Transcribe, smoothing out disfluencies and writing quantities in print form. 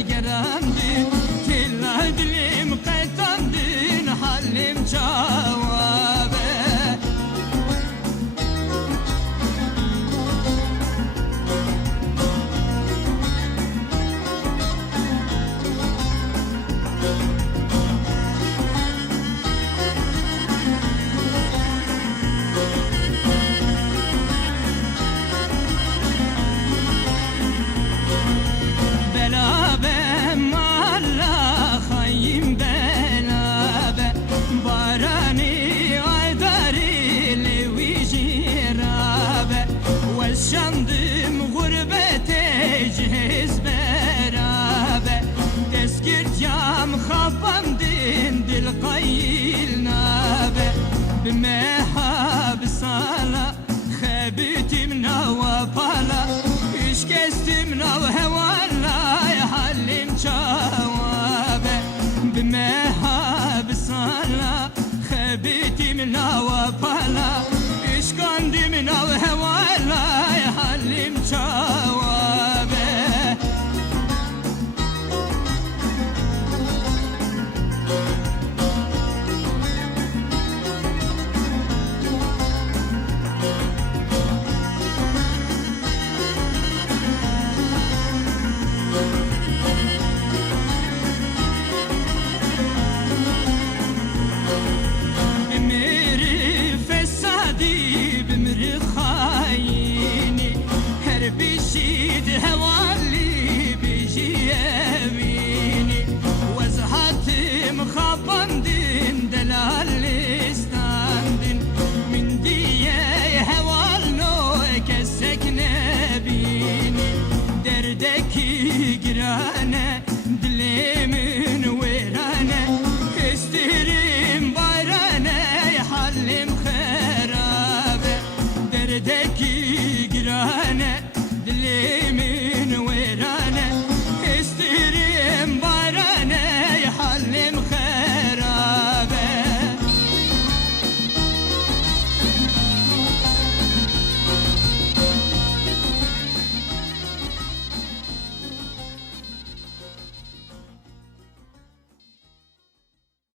gerandin tilla dilim qaytandin halim çavabe Şandım gurbete cihez berabe Deskir cam xapandin dil qayil nabe Bimehab sala Xebitim nava pala İş kestim nav hevala Halim çavabe Bimehab sala Xebitim nava pala İş kandim nav hevala halim çavabe Bimiri fesadi bimiri khayini her bişid hevali biji evini Vazhatim khapandin delallistandin min diye heval no kesek nebini Derdeki girane dilimin verane istirim bayrane halim kherabe Derdeki